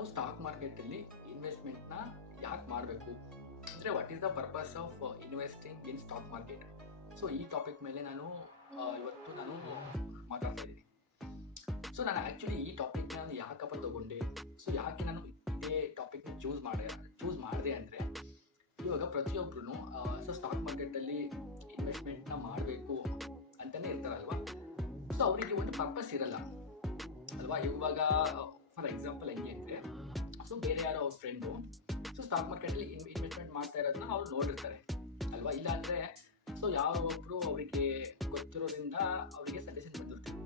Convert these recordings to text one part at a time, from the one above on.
ನಾವು ಸ್ಟಾಕ್ ಮಾರ್ಕೆಟಲ್ಲಿ ಇನ್ವೆಸ್ಟ್ಮೆಂಟ್ನ ಯಾಕೆ ಮಾಡಬೇಕು ಅಂದರೆ what is the purpose of investing in stock market. So ಈ ಟಾಪಿಕ್ ಮೇಲೆ ಇವತ್ತು ನಾನು ಮಾತಾಡ್ತಾ ಇದ್ದೀನಿ. ಸೊ ನಾನು ಆ್ಯಕ್ಚುಲಿ ಈ ಟಾಪಿಕ್ನ ನಾನು ಯಾಕಪ್ಪ ತಗೊಂಡೆ, ಸೊ ಯಾಕೆ ನಾನು ಇದೇ ಟಾಪಿಕ್ನ ಚೂಸ್ ಮಾಡಿದೆ ಅಂದರೆ ಇವಾಗ ಪ್ರತಿಯೊಬ್ಬರೂ ಸೊ ಸ್ಟಾಕ್ ಮಾರ್ಕೆಟಲ್ಲಿ ಇನ್ವೆಸ್ಟ್ಮೆಂಟ್ನ ಮಾಡಬೇಕು ಅಂತಲೇ ಇರ್ತಾರಲ್ವ. ಸೊ ಅವರಿಗೆ ಒಂದು ಪರ್ಪಸ್ ಇರಲ್ಲ ಅಲ್ವಾ. ಇವಾಗ ಫಾರ್ ಎಕ್ಸಾಂಪಲ್ ಹೆಂಗೆ ಅಂದರೆ, ಸೊ ಬೇರೆ ಯಾರೋ ಅವ್ರ ಫ್ರೆಂಡು ಸೊ ಸ್ಟಾಕ್ ಮಾರ್ಕೆಟಲ್ಲಿ ಇನ್ವೆಸ್ಟ್ಮೆಂಟ್ ಮಾಡ್ತಾ ಇರೋದನ್ನ ಅವ್ರು ನೋಡಿರ್ತಾರೆ ಅಲ್ವಾ. ಇಲ್ಲಾಂದರೆ ಸೊ ಯಾರೊಬ್ಬರು ಅವರಿಗೆ ಗೊತ್ತಿರೋದ್ರಿಂದ ಅವರಿಗೆ ಸಜೆಷನ್ ಬಂದಿರ್ತಾರೆ.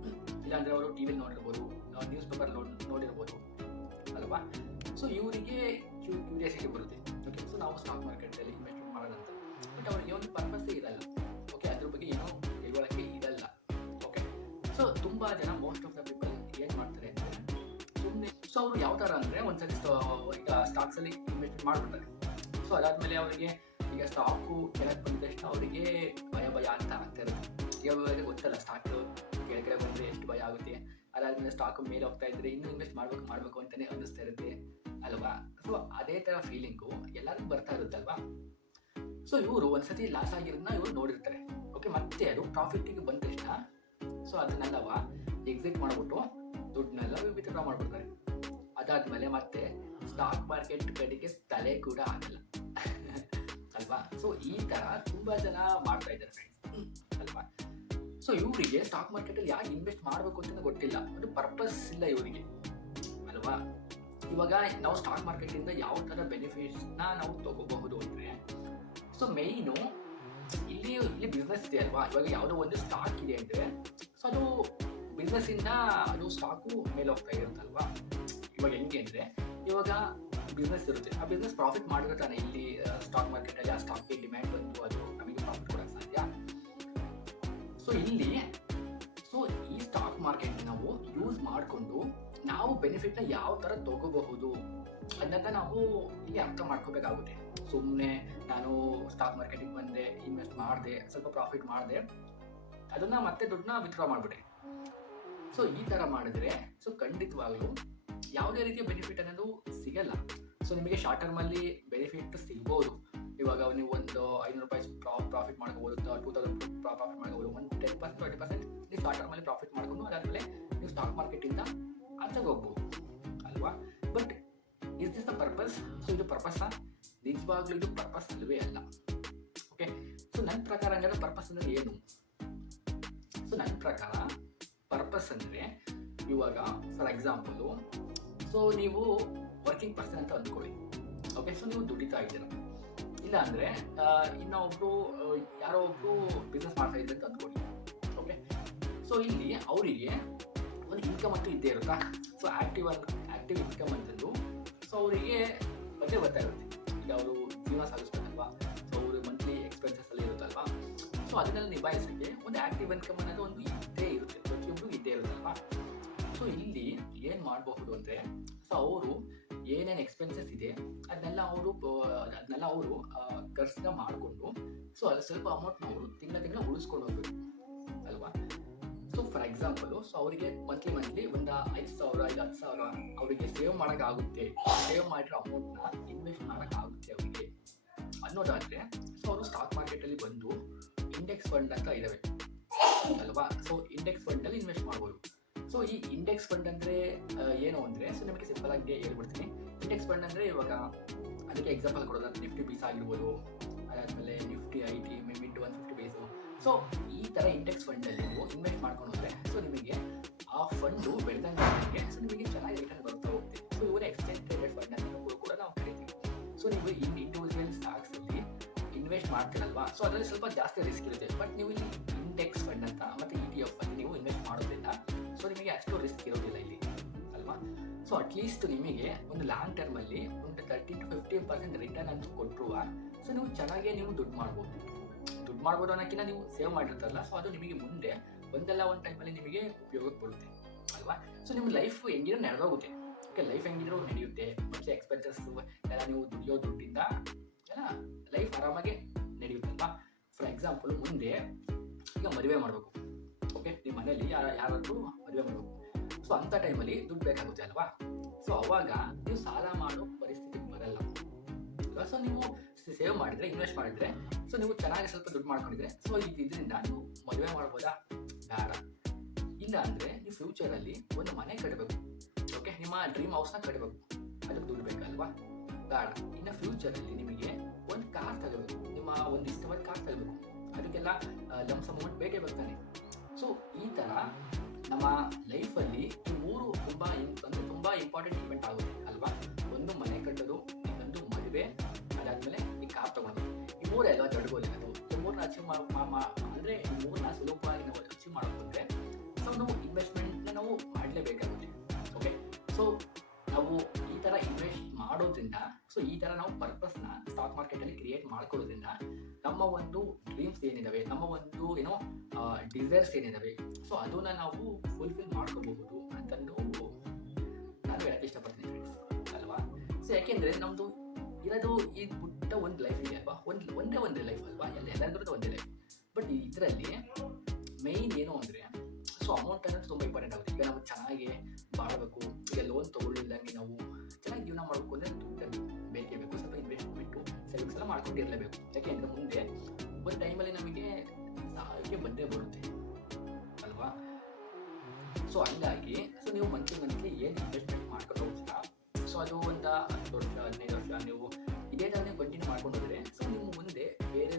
ಇಲ್ಲಾಂದರೆ ಅವರು ಟಿ ವಿಲಿ ನೋಡಿರ್ಬೋದು, ನ್ಯೂಸ್ ಪೇಪರ್ ನೋಡಿರ್ಬೋದು ಅಲ್ವಾ. ಸೊ ಇವರಿಗೆ ಕ್ಯೂರಿಯಾಸಿಟಿ ಬರುತ್ತೆ, ಓಕೆ ಸೊ ನಾವು ಸ್ಟಾಕ್ ಮಾರ್ಕೆಟಲ್ಲಿ ಇನ್ವೆಸ್ಟ್ಮೆಂಟ್ ಮಾಡೋದಂತ. ಬಟ್ ಅವರಿಗೆ ಒಂದು ಪರ್ಪಸ್ಸೇ ಇರಲ್ಲ, ಓಕೆ ಅದ್ರ ಬಗ್ಗೆ ಏನೋ ತಿಳುವಳಿಕೆ ಇರಲ್ಲ. ಓಕೆ ಸೊ ತುಂಬ ಜನ ಮೋಸ್ಟ್ ಆಫ್ ದ ಪೀಪಲ್ ಏನು ಮಾಡ್ತಾರೆ ಅಂದರೆ ಸುಮ್ಮನೆ, ಸೊ ಅವರು ಯಾವ ಥರ ಅಂದರೆ ಒಂದ್ಸರಿ ಈಗ ಸ್ಟಾಕ್ಸಲ್ಲಿ ಇನ್ವೆಸ್ಟ್ಮೆಂಟ್ ಮಾಡಿಬಿಡ್ತಾರೆ. ಸೊ ಅದಾದಮೇಲೆ ಅವರಿಗೆ ಈಗ ಸ್ಟಾಕು ಕೆಳಗೆ ಬಂದ ತಕ್ಷಣ ಅವರಿಗೆ ಭಯ ಅಂತ ಆಗ್ತಾ ಇರುತ್ತೆ. ಇವಾಗ ಗೊತ್ತಲ್ಲ, ಸ್ಟಾಕ್ ಕೆಳಗಡೆ ಬಂದರೆ ಎಷ್ಟು ಭಯ ಆಗುತ್ತೆ. ಅದಾದಮೇಲೆ ಸ್ಟಾಕ್ ಮೇಲೆ ಹೋಗ್ತಾ ಇದ್ದರೆ ಇನ್ನೂ ಇನ್ವೆಸ್ಟ್ ಮಾಡಬೇಕು ಅಂತಲೇ ಅನ್ನಿಸ್ತಾ ಇರುತ್ತೆ ಅಲ್ವಾ. ಸೊ ಅದೇ ಥರ ಫೀಲಿಂಗು ಎಲ್ಲರಿಗೂ ಬರ್ತಾ ಇರುತ್ತಲ್ವಾ. ಸೊ ಇವರು ಒಂದ್ಸತಿ ಲಾಸ್ ಆಗಿರೋದನ್ನ ಇವರು ನೋಡಿರ್ತಾರೆ, ಓಕೆ ಮತ್ತೆ ಅದು ಪ್ರಾಫಿಟ್ಟಿಗೆ ಬಂದ ತಕ್ಷಣ ಸೊ ಅದನ್ನೆಲ್ಲವ ಎಕ್ಸಿಟ್ ಮಾಡಿಬಿಟ್ಟು ದುಡ್ಡನ್ನೆಲ್ಲ ವಿತ್ಡ್ರಾ ಮಾಡಿಬಿಡ್ತಾರೆ. ಅದಾದಮೇಲೆ ಮತ್ತೆ ಸ್ಟಾಕ್ ಮಾರ್ಕೆಟ್ ಕಡೆಗೆ ತಲೆ ಕೂಡ ಆಗಲ್ಲ ಅಲ್ವಾ. ಸೊ ಈ ಥರ ತುಂಬ ಜನ ಮಾಡ್ತಾ ಇದ್ದಾರೆ ಫ್ರೆಂಡ್ಸ್ ಅಲ್ವಾ. ಸೊ ಇವರಿಗೆ ಸ್ಟಾಕ್ ಮಾರ್ಕೆಟಲ್ಲಿ ಯಾಕೆ ಇನ್ವೆಸ್ಟ್ ಮಾಡಬೇಕು ಅಂತ ಗೊತ್ತಿಲ್ಲ, ಒಂದು ಪರ್ಪಸ್ ಇಲ್ಲ ಇವರಿಗೆ ಅಲ್ವಾ. ಇವಾಗ ನಾವು ಸ್ಟಾಕ್ ಮಾರ್ಕೆಟಿಂದ ಯಾವ ಥರ ಬೆನಿಫಿಟ್ಸ್ನ ನಾವು ತಗೋಬಹುದು ಅಂದರೆ, ಸೊ ಮೇಯ್ನು ಇಲ್ಲಿ ಬಿಸ್ನೆಸ್ ಇದೆ ಅಲ್ವಾ. ಇವಾಗ ಯಾವುದೋ ಒಂದು ಸ್ಟಾಕ್ ಇದೆ ಅಂದರೆ ಸೊ ಅದು ಬಿಸ್ನೆಸ್ಸಿಂದ ಅದು ಸ್ಟಾಕು ಮೇಲೆ ಹೋಗ್ತಾ ಇರುತ್ತಲ್ವಾ. ಇವಾಗ ಹೆಂಗೆ ಅಂದರೆ, ಇವಾಗ ಬಿಸ್ನೆಸ್ ಇರುತ್ತೆ, ಆ ಬಿಸ್ನೆಸ್ ಪ್ರಾಫಿಟ್ ಮಾಡಿದ್ರೆ ತಾನೆ ಇಲ್ಲಿ ಸ್ಟಾಕ್ ಮಾರ್ಕೆಟಲ್ಲಿ ಆ ಸ್ಟಾಕ್ಗೆ ಡಿಮ್ಯಾಂಡ್ ಬಂತು, ಅದು ನಮಗೆ ಪ್ರಾಫಿಟ್ ಕೊಡೋಕ್ಕೆ ಸಾಧ್ಯ. ಸೊ ಸೊ ಈ ಸ್ಟಾಕ್ ಮಾರ್ಕೆಟ್ ನಾವು ಯೂಸ್ ಮಾಡಿಕೊಂಡು ನಾವು ಬೆನಿಫಿಟ್ನ ಯಾವ ಥರ ತಗೋಬಹುದು ಅದನ್ನ ನಾವು ಇಲ್ಲಿ ಅರ್ಥ ಮಾಡ್ಕೋಬೇಕಾಗುತ್ತೆ. ಸುಮ್ಮನೆ ನಾನು ಸ್ಟಾಕ್ ಮಾರ್ಕೆಟಿಗೆ ಬಂದೆ, ಇನ್ವೆಸ್ಟ್ ಮಾಡಿದೆ, ಸ್ವಲ್ಪ ಪ್ರಾಫಿಟ್ ಮಾಡಿದೆ, ಅದನ್ನು ಮತ್ತೆ ದುಡ್ಡನ್ನ ವಿತ್ಡ್ರಾ ಮಾಡಿಬಿಟ್ಟೆ. ಸೊ ಈ ಥರ ಮಾಡಿದ್ರೆ ಸೊ ಖಂಡಿತವಾಗ್ಲೂ ಯಾವುದೇ ರೀತಿಯ ಬೆನಿಫಿಟ್ ಅನ್ನೋದು ಸಿಗಲ್ಲ. ಸೊ ನಿಮಗೆ ಶಾರ್ಟ್ ಟರ್ಮಲ್ಲಿ ಬೆನಿಫಿಟ್ ಸಿಗ್ಬೋದು. ಇವಾಗ ನೀವು ಒಂದು 500 ರೂಪಾಯಿ ಪ್ರಾಫಿಟ್ ಮಾಡ್ಕೋಬೋದು, 2000 ಪ್ರಾಫಿಟ್ ಮಾಡ್ಕೋಬೋದು, ಒಂದು 10% 20% ನೀವು ಶಾರ್ಟ್ ಟರ್ಮಲ್ಲಿ ಪ್ರಾಫಿಟ್ ಮಾಡ್ಕೊಂಡು ಅದಾದಮೇಲೆ ನೀವು ಸ್ಟಾಕ್ ಮಾರ್ಕೆಟಿಂದ ಆಚೆಗೆ ಹೋಗ್ಬೋದು ಅಲ್ವಾ. But is this the purpose? So ಇದು ಪರ್ಪಸ್ಸಾ? ನಿಜವಾಗ್ಲೂ ಇದು ಪರ್ಪಸ್ ಅಲ್ವೇ ಅಲ್ಲ. ಓಕೆ ಸೊ ನನ್ನ ಪ್ರಕಾರ ಹಂಗಾದ್ರೆ ಪರ್ಪಸ್ ಅಂದರೆ ಏನು? ಸೊ ನನ್ನ ಪ್ರಕಾರ ಪರ್ಪಸ್ ಅಂದರೆ, ಇವಾಗ ಫಾರ್ ಎಕ್ಸಾಂಪಲು ಸೊ ನೀವು ವರ್ಕಿಂಗ್ ಪರ್ಸನ್ ಅಂತ ಅಂದ್ಕೊಳ್ಳಿ, ಓಕೆ ಸೊ ನೀವು ದುಡಿತಾ ಇದ್ದೀರ. ಇಲ್ಲ ಅಂದರೆ ಇನ್ನೊಬ್ರು ಯಾರೋ ಒಬ್ಬರು ಬಿಸ್ನೆಸ್ ಮಾಡ್ತಾ ಇದ್ದಾರೆ ಅಂತ ಅಂದ್ಕೊಳ್ಳಿ, ಓಕೆ ಸೊ ಇಲ್ಲಿ ಅವರಿಗೆ ಒಂದು ಇನ್ಕಮ್ ಅಂತೂ ಇದ್ದೇ ಇರುತ್ತಾ. ಸೊ ಆ್ಯಕ್ಟಿವ್ ಇನ್ಕಮ್ ಅಂತಂದು ಸೊ ಅವರಿಗೆ ಬರ್ತಾ ಇರುತ್ತೆ. ಈಗ ಅವರು ಜೀವನ ಸಾಗಿಸ್ಬೇಕಲ್ವಾ, ಸೊ ಅವರು ಮಂತ್ಲಿ ಎಕ್ಸ್ಪೆನ್ಸಸ್ ಎಲ್ಲ ಇರುತ್ತಲ್ವಾ. ಸೊ ಅದನ್ನೆಲ್ಲ ನಿಭಾಯಿಸೋಕ್ಕೆ ಒಂದು ಆ್ಯಕ್ಟಿವ್ ಇನ್ಕಮ್ ಅನ್ನೋದು ಒಂದು ಇದ್ದೇ ಇರುತ್ತೆ, ಪ್ರತಿಯೊಬ್ಬರು ಇದ್ದೇ ಇರುತ್ತಲ್ವಾ. ಸೊ ಇಲ್ಲಿ ಏನು ಮಾಡಬಹುದು ಅಂದರೆ, ಸೊ ಅವರು ಏನೇನು ಎಕ್ಸ್ಪೆನ್ಸಸ್ ಇದೆ ಅದನ್ನೆಲ್ಲ ಅವರು ಖರ್ಚನ್ನ ಮಾಡಿಕೊಂಡು ಸೊ ಅಲ್ಲಿ ಸ್ವಲ್ಪ ಅಮೌಂಟ್ನ ಅವರು ತಿಂಗಳ ಉಳಿಸ್ಕೊಂಡು ಹೋಗ್ಬೇಕು ಅಲ್ವಾ. ಸೊ ಫಾರ್ ಎಕ್ಸಾಂಪಲು ಸೊ ಅವರಿಗೆ ಮಂತ್ಲಿ ಒಂದು 5,000 10,000 ಅವರಿಗೆ ಸೇವ್ ಮಾಡೋಕ್ಕಾಗುತ್ತೆ, ಸೇವ್ ಮಾಡಿರೋ ಅಮೌಂಟ್ನ ಇನ್ವೆಸ್ಟ್ ಮಾಡೋಕ್ಕಾಗುತ್ತೆ ಅವರಿಗೆ ಅನ್ನೋದಾದರೆ, ಸೊ ಅವರು ಸ್ಟಾಕ್ ಮಾರ್ಕೆಟಲ್ಲಿ ಬಂದು ಇಂಡೆಕ್ಸ್ ಫಂಡ್ ಅಂತ ಇದ್ದಾವೆ ಅಲ್ವಾ. ಸೊ ಇಂಡೆಕ್ಸ್ ಫಂಡಲ್ಲಿ ಇನ್ವೆಸ್ಟ್ ಮಾಡ್ಬೋದು. ಸೊ ಈ ಇಂಡೆಕ್ಸ್ ಫಂಡ್ ಅಂದರೆ ಏನು ಅಂದರೆ, ಸೊ ನಿಮಗೆ ಸಿಂಪಲ್ ಆಗಿ ಹೇಳ್ಬಿಡ್ತೀನಿ. ಇಂಡೆಕ್ಸ್ ಫಂಡ್ ಅಂದರೆ ಇವಾಗ ಅದಕ್ಕೆ ಎಕ್ಸಾಂಪಲ್ ಕೊಡೋದಾದ್ರೆ ನಿಫ್ಟಿ ಬೀಸ್ ಆಗಿರ್ಬೋದು, ಅದಾದಮೇಲೆ Nifty IT mid 150 base. So ಈ ಥರ ಇಂಡೆಕ್ಸ್ ಫಂಡಲ್ಲಿ ನೀವು ಇನ್ವೆಸ್ಟ್ ಮಾಡ್ಕೊಂಡು ಹೋದರೆ ಸೊ ನಿಮಗೆ ಆ ಫಂಡು ಬೆಳೆದಂಗೆ ಸೊ ನಿಮಗೆ ಚೆನ್ನಾಗಿ ರಿಟರ್ನ್ ಬರ್ತಾ ಹೋಗುತ್ತೆ. ಸೊ ಇವರೇ ಎಕ್ಸ್ಚೇಂಜ್ ಟ್ರೇಡೆಡ್ ಫಂಡ್ ಅಂತ ಕೂಡ ನಾವು ಕರಿತೀವಿ. ಸೊ ನೀವು ಇಂಡಿವಿಜುವಲ್ ಸ್ಟಾಕ್ಸಲ್ಲಿ ಇನ್ವೆಸ್ಟ್ ಮಾಡ್ತೀರಲ್ವಾ, ಸೊ ಅದರಲ್ಲಿ ಸ್ವಲ್ಪ ಜಾಸ್ತಿ ರಿಸ್ಕ್ ಇರುತ್ತೆ. ಬಟ್ ನೀವು ಇಲ್ಲಿ ಇಂಡೆಕ್ಸ್ ಫಂಡ್ ಅಂತ ಮತ್ತು ETF ಅಲ್ಲಿ ನೀವು ಇನ್ವೆಸ್ಟ್ ಮಾಡೋದ್ರಿಂದ ಸೊ ನಿಮಗೆ ಅಷ್ಟು ರಿಸ್ಕ್ ಇರೋದಿಲ್ಲ ಇಲ್ಲಿ ಅಲ್ವಾ. ಸೊ ಅಟ್ಲೀಸ್ಟ್ ನಿಮಗೆ ಒಂದು ಲಾಂಗ್ ಟರ್ಮಲ್ಲಿ ಒಂದು 30 to 50% ರಿಟರ್ನ್ ಅಂತ ಕೊಟ್ಟರು ಸೊ ನೀವು ಚೆನ್ನಾಗೇ ನೀವು ದುಡ್ಡು ಮಾಡ್ಬೋದು ಅನ್ನೋಕ್ಕಿಂತ ನೀವು ಸೇವ್ ಮಾಡಿರ್ತಾರಲ್ಲ, ಸೊ ಅದು ನಿಮಗೆ ಮುಂದೆ ಒಂದಲ್ಲ ಒಂದು ಟೈಮಲ್ಲಿ ನಿಮಗೆ ಉಪಯೋಗಕ್ಕೆ ಬರುತ್ತೆ ಅಲ್ವಾ. ಸೊ ನಿಮ್ಮ ಲೈಫ್ ಹೆಂಗಿರೋ ನಡೆದೋಗುತ್ತೆ, ಓಕೆ ಲೈಫ್ ಹೆಂಗಿದ್ರು ನಡೆಯುತ್ತೆ. ಮತ್ತೆ ಎಕ್ಸ್ಪೆನ್ಸಸ್ ಎಲ್ಲ ನೀವು ದುಡಿಯೋ ದುಡ್ಡಿಂದ ಎಲ್ಲ ಲೈಫ್ ಆರಾಮಾಗಿ ನಡೆಯುತ್ತಲ್ವಾ. ಫಾರ್ ಎಕ್ಸಾಂಪಲ್ ಮುಂದೆ ಈಗ ಮದುವೆ ಮಾಡಬೇಕು, ಓಕೆ ನಿಮ್ಮ ಮನೇಲಿ ಯಾರಾದರೂ ಮದುವೆ ಮಾಡಬೇಕು. ಸೊ ಅಂಥ ಟೈಮಲ್ಲಿ ದುಡ್ಡು ಬೇಕಾಗುತ್ತೆ ಅಲ್ವಾ. ಸೊ ಅವಾಗ ನೀವು ಸಾಲ ಮಾಡೋ ಪರಿಸ್ಥಿತಿ ಬರಲ್ಲ. ಸೊ ನೀವು ಸೇವ್ ಮಾಡಿದ್ರೆ, ಇನ್ವೆಸ್ಟ್ ಮಾಡಿದ್ರೆ, ಸೊ ನೀವು ಚೆನ್ನಾಗಿ ಸ್ವಲ್ಪ ದುಡ್ಡು ಮಾಡ್ಕೊಂಡಿದ್ರೆ, ಸೊ ಇದರಿಂದ ನೀವು ಮದುವೆ ಮಾಡ್ಬೋದಾ? ಬೇಡ. ಇಲ್ಲ ಅಂದರೆ ನೀವು ಫ್ಯೂಚರಲ್ಲಿ ಒಂದು ಮನೆ ಕಟ್ಟಬೇಕು. ಓಕೆ, ನಿಮ್ಮ ಡ್ರೀಮ್ ಹೌಸ್ನ ಕಟ್ಟಬೇಕು, ಅದಕ್ಕೆ ದುಡ್ಡು ಬೇಕಲ್ವಾ? ಬೇಡ. ಇನ್ನು ಫ್ಯೂಚರಲ್ಲಿ ನಿಮಗೆ ಒಂದು ಕಾರ್ ತಗೋಬೇಕು, ನಿಮ್ಮ ಒಂದು ಇಷ್ಟವಾದ ಕಾರ್ ತಗೋಬೇಕು, ಅದಕ್ಕೆಲ್ಲ ಲಂಪ್ಸ್ ಅಮೌಂಟ್ ಬೇಕೇ ಬರ್ತಾನೆ. ಸೊ ಈ ಥರ ನಮ್ಮ ಲೈಫಲ್ಲಿ ಈ ಮೂರು ತುಂಬ ಇಂಪಾರ್ಟೆಂಟ್ ಇವೆಂಟ್ ಆಗುತ್ತೆ ಅಲ್ವಾ? ಒಂದು ಮನೆ ಕಟ್ಟೋದು, ಇನ್ನೊಂದು ಮದುವೆ, ಅದಾದಮೇಲೆ ಈ ಕಾರ್ ತೊಗೊಳೋದು. ಈ ಮೂರೆಲ್ಲ ದೊಡ್ಡಗೋಲಿ. ಅದು ಈ ಮೂರನ್ನ ಅಚೀವ್ ಅಂದರೆ ಈ ಮೂರನ್ನ ಸುಲಭವಾಗಿ ನಾವು ಅಚೀವ್ ಮಾಡೋಕ್ಕೆ ಸೊ ನಾವು ಇನ್ವೆಸ್ಟ್ಮೆಂಟ್ನ ನಾವು ಮಾಡಲೇಬೇಕಾಗುತ್ತೆ. ಓಕೆ, ಸೊ ನಾವು ಈ ಥರ ಇನ್ವೆಸ್ಟ್ ಮಾಡೋದ್ರಿಂದ, ಸೊ ಈ ಥರ ನಾವು ಪರ್ಪಸ್ನ ಸ್ಟಾಕ್ ಮಾರ್ಕೆಟಲ್ಲಿ ಕ್ರಿಯೇಟ್ ಮಾಡ್ಕೊಳ್ಳೋದ್ರಿಂದ ನಮ್ಮ ಒಂದು ಡ್ರೀಮ್ಸ್ ಏನಿದ್ದಾವೆ, ನಮ್ಮ ಒಂದು ಡಿಸೈರ್ಸ್ ಏನಿದ್ದಾವೆ, ಸೊ ಅದನ್ನ ನಾವು ಫುಲ್ಫಿಲ್ ಮಾಡ್ಕೋಬಹುದು ಅಂತಂದು ನಾನು ಹೇಳಕ್ಕೆ ಇಷ್ಟಪಡ್ತೀನಿ ಫ್ರೆಂಡ್ಸ್ ಅಲ್ವಾ? ಸೊ ಯಾಕೆಂದರೆ ನಮ್ಮದು ಇರೋದು ಈ ಪುಟ್ಟ ಒಂದು ಲೈಫ್ ಇದೆ ಅಲ್ವಾ? ಒಂದೇ ಲೈಫ್ ಅಲ್ವಾ? ಎಲ್ಲರಿಗೂ ಒಂದೇ ಲೈಫ್. ಬಟ್ ಇದರಲ್ಲಿ ಮೈನ್ ಏನು ಅಂದರೆ, ಸೊ ಅಮೌಂಟ್ ಅನ್ನೋದು ತುಂಬ ಇಂಪಾರ್ಟೆಂಟ್ ಆಗುತ್ತೆ. ಈಗ ನಾವು ಚೆನ್ನಾಗಿ ಬಾಳಬೇಕು, ಈಗ ಲೋನ್ ತೊಗೊಳ್ಳಿಲ್ದಂಗೆ ನಾವು ಚೆನ್ನಾಗಿ ಜೀವನ ಮಾಡಬೇಕು ಅಂದರೆ ದುಡ್ಡು ಬೇಕೇ ಬೇಕು. ಸ್ವಲ್ಪ ಇನ್ವೆಸ್ಟ್ಮೆಂಟು, ಸೇವಿಂಗ್ಸ್ ಎಲ್ಲ ಮಾಡ್ಕೊಂಡಿರಲೇಬೇಕು. ಯಾಕೆಂದರೆ ಮುಂದೆ ಒಂದು ಟೈಮಲ್ಲಿ ನಮಗೆ ಸಹಾಯಕ್ಕೆ ಬಂದೇ ಬರುತ್ತೆ ಅಲ್ವಾ? ಸೊ ಹಂಗಾಗಿ ಸೊ ನೀವು ಮಂತ್ಲಿ ಏನು ಇನ್ವೆಸ್ಟ್ಮೆಂಟ್ ಮಾಡ್ಕೊಂಡು ಹೋಗ್ತೀರಾ, ಸೊ ಅದು ಒಂದು 10 ವರ್ಷ 15 ವರ್ಷ ನೀವು ಇದೇ ಥರನೇ ಕಂಟಿನ್ಯೂ ಮಾಡ್ಕೊಂಡು ಹೋದರೆ, ಸೊ ನೀವು ಮುಂದೆ ಬೇರೆ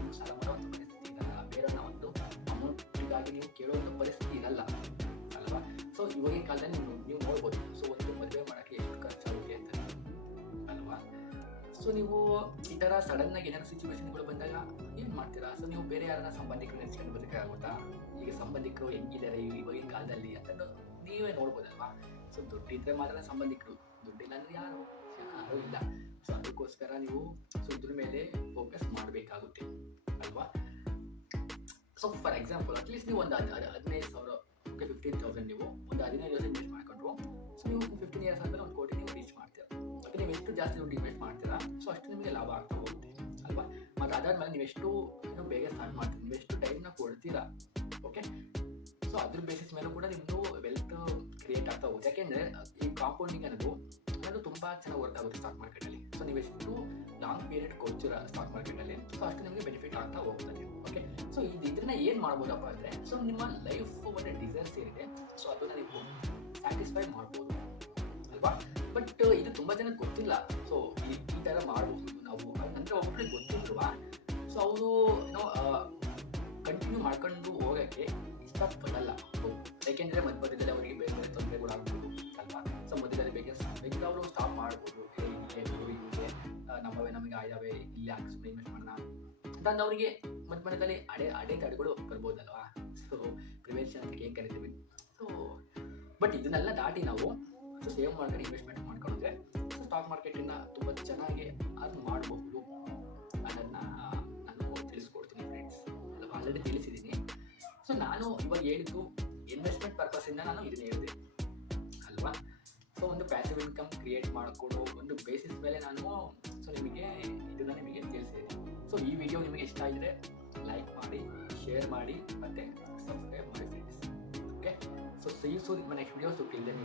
ನೀವು ಸಾಲ ಮಾಡೋ ಒಂದು ಪರಿಸ್ಥಿತಿ ಇರಲ್ಲ, ಬೇರೆ ಒಂದು ಅಮೌಂಟಿಗಾಗಿ ನೀವು ಕೇಳುವಂಥ ಪರಿಸ್ಥಿತಿ ಇರಲ್ಲ ಅಲ್ವಾ? ಸೊ ಇವಾಗಿನ ಕಾಲದಲ್ಲಿ ನೀವು ನೋಡ್ಬೋದು, ಸೊ ಒಂದು ಮದುವೆ ಮಾಡೋಕ್ಕೆ ಎಷ್ಟು ಖರ್ಚಾಗುತ್ತೆ ಅಂತ ಅಲ್ವಾ? ಸೊ ನೀವು ಈ ಥರ ಸಡನ್ನಾಗಿ ಏನಾದ್ರು ಸಿಚುವೇಶನ್ಗಳು ಬಂದಾಗ ಏನು ಮಾಡ್ತೀರಾ? ಸೊ ನೀವು ಬೇರೆ ಯಾರನ್ನ ಸಂಬಂಧಿಕರು ನೆನೆಸ್ಕೊಂಡು ಬರೋಕ್ಕಾಗುತ್ತಾ? ಈಗ ಸಂಬಂಧಿಕರು ಹೆಂಗಿದ್ದಾರೆ ಇವಾಗಿನ ಕಾಲದಲ್ಲಿ ಅಂತಂದು ನೀವೇ ನೋಡ್ಬೋದಲ್ವಾ? ಸೊ ದುಡ್ಡಿದ್ರೆ ಮಾತ್ರ ಸಂಬಂಧಿಕರು, ದುಡ್ಡಿಲ್ಲ ಅಂದರೆ ಯಾರೂ ಇಲ್ಲ. ಸೊ ಅದಕ್ಕೋಸ್ಕರ ನೀವು ಸೊ ಇದ್ರ ಮೇಲೆ ಫೋಕಸ್ ಮಾಡಬೇಕಾಗುತ್ತೆ ಅಲ್ವಾ? ಸೊ ಫಾರ್ ಎಕ್ಸಾಂಪಲ್ ಅಟ್ಲೀಸ್ಟ್ ನೀವು ಒಂದು 15,000 ಓಕೆ 15,000 ನೀವು ಒಂದು 15 ವರ್ಷ ಇನ್ವೆಸ್ಟ್ ಮಾಡಿಕೊಂಡ್ರು, ಸೊ ನೀವು 15 ಇಯರ್ಸ್ ಆದಮೇಲೆ 1 ಕೋಟಿ ನೀವು ರೀಚ್ ಮಾಡ್ತೀರಾ. ಓಕೆ, ನೀವು ಎಷ್ಟು ಜಾಸ್ತಿ ದುಡ್ಡು ಇನ್ವೆಸ್ಟ್ ಮಾಡ್ತೀರಾ, ಸೊ ಅಷ್ಟು ನಿಮಗೆ ಲಾಭ ಆಗ್ತಾ ಹೋಗುತ್ತೆ ಅಲ್ವಾ? ಮತ್ತು ಅದಾದ್ಮೇಲೆ ನೀವೆಷ್ಟು ಬೇಗ ಸ್ಟಾರ್ಟ್ ಮಾಡ್ತೀರಾ, ನೀವೆಷ್ಟು ಟೈಮ್ನ ಕೊಡ್ತೀರಾ. ಓಕೆ, ಸೊ ಅದ್ರ ಬೇಸಿಸ್ ಮೇಲೂ ಕೂಡ ನಿಮ್ಮದು ವೆಲ್ತ್ ಕ್ರಿಯೇಟ್ ಆಗ್ತಾ ಹೋಗುತ್ತೆ. ಯಾಕೆಂದರೆ ಈ ಕಾಂಪೌಂಡಿಂಗ್ ಅನ್ನೋದು ತುಂಬ ಚೆನ್ನಾಗಿ ವರ್ಕ್ ಆಗುತ್ತೆ ಸ್ಟಾಕ್ ಮಾರ್ಕೆಟಲ್ಲಿ. ಸೊ ನೀವೆಷ್ಟು ಲಾಂಗ್ ಪೀರಿಯಡ್ ಕೊಡ್ತೀರಾ ಸ್ಟಾಕ್ ಮಾರ್ಕೆಟಲ್ಲಿ, ಸೊ ಅಷ್ಟು ನಿಮಗೆ ಬೆನಿಫಿಟ್ ಆಗ್ತಾ ಹೋಗ್ತದೆ. ಓಕೆ, ಸೊ ಇದನ್ನ ಏನು ಮಾಡ್ಬೋದಪ್ಪ ಅಂದರೆ, ಸೊ ನಿಮ್ಮ ಲೈಫ್ ಒಂದು ಡಿಸೈರ್ಸ್ ಏನಿದೆ, ಸೊ ಅದನ್ನು ನೀವು ಸ್ಯಾಟಿಸ್ಫೈ ಮಾಡ್ಬೋದು ಅಲ್ವಾ? ಬಟ್ ಇದು ತುಂಬ ಜನಕ್ಕೆ ಗೊತ್ತಿಲ್ಲ. ಸೊ ಈ ಥರ ಮಾಡ್ಬೋದು ನಾವು ಅಂದರೆ ಒಬ್ಬರಿಗೆ ಗೊತ್ತಿಲ್ವಾ, ಸೊ ಅವರು ಕಂಟಿನ್ಯೂ ಮಾಡ್ಕೊಂಡು ಹೋಗೋಕ್ಕೆ ಇಷ್ಟಪಡಲ್ಲ. ಯಾಕೆಂದರೆ ಮಧ್ಯದಲ್ಲಿ ಅವರಿಗೆ ಬೇರೆ ಬೇರೆ ತೊಂದರೆಗಳು ಆಗ್ಬೋದು ಅಲ್ವಾ? ಸೊ ಮಧ್ಯದಲ್ಲಿ ಬೇಗ ಅವರು ಸ್ಟಾಪ್ ಮಾಡ್ಬೋದು. ಹೀಗೆ ನಮಗೆ ಆಯ್ದಾವೆ ಇಲ್ಲಿ ಹಾಕಿಸ್ಕೊಂಡು ಇನ್ವೆಸ್ಟ್ ಮಾಡೋಣ ಅಂತಂದು ಅವರಿಗೆ ಮಧ್ಯದಲ್ಲಿ ಅಡೆತಡೆಗಳು ಬರ್ಬೋದಲ್ವಾ? ಸೊ ಪ್ರಿವೆನ್ಷನ್ ಅಂತ ಏನು ಕರಿತೀವಿ. ಸೊ ಬಟ್ ಇದನ್ನೆಲ್ಲ ದಾಟಿ ನಾವು ಸೊ ಸೇವ್ ಮಾಡ್ಕೊಂಡು ಇನ್ವೆಸ್ಟ್ಮೆಂಟ್ ಮಾಡ್ಕೊಂಡ್ರೆ ಸೊ ಸ್ಟಾಕ್ ಮಾರ್ಕೆಟಿಂದ ತುಂಬ ಚೆನ್ನಾಗಿ ಅರ್ನ್ ಮಾಡಬಹುದು ಅನ್ನೋದನ್ನ ನಾನು ತಿಳಿಸ್ಕೊಡ್ತೀನಿ ಫ್ರೆಂಡ್ಸ್. ಆಲ್ರೆಡಿ ತಿಳಿಸಿದ್ದೀನಿ. ಸೊ ನಾನು ಇವಾಗ ಹೇಳಿದ್ದು ಇನ್ವೆಸ್ಟ್ಮೆಂಟ್ ಪರ್ಪಸ್ಸಿಂದ ನಾನು ಇದನ್ನ ಹೇಳಿದೆ ಅಲ್ವಾ? ಸೊ ಒಂದು ಪ್ಯಾಸಿವ್ ಇನ್ಕಮ್ ಕ್ರಿಯೇಟ್ ಮಾಡಿಕೊಂಡು ಒಂದು ಬೇಸಿಸ್ ಮೇಲೆ ನಾನು ಸೊ ಇದನ್ನು ನಿಮಗೆ ತಿಳಿಸಿದ್ದೀನಿ. ಸೊ ಈ ವಿಡಿಯೋ ನಿಮಗೆ ಇಷ್ಟ ಆಗಿದ್ರೆ ಲೈಕ್ ಮಾಡಿ, ಶೇರ್ ಮಾಡಿ ಮತ್ತು ಸಬ್ಸ್ಕ್ರೈಬ್ ಮಾಡಿ friends. Okay, so see you soon in my next video. So till then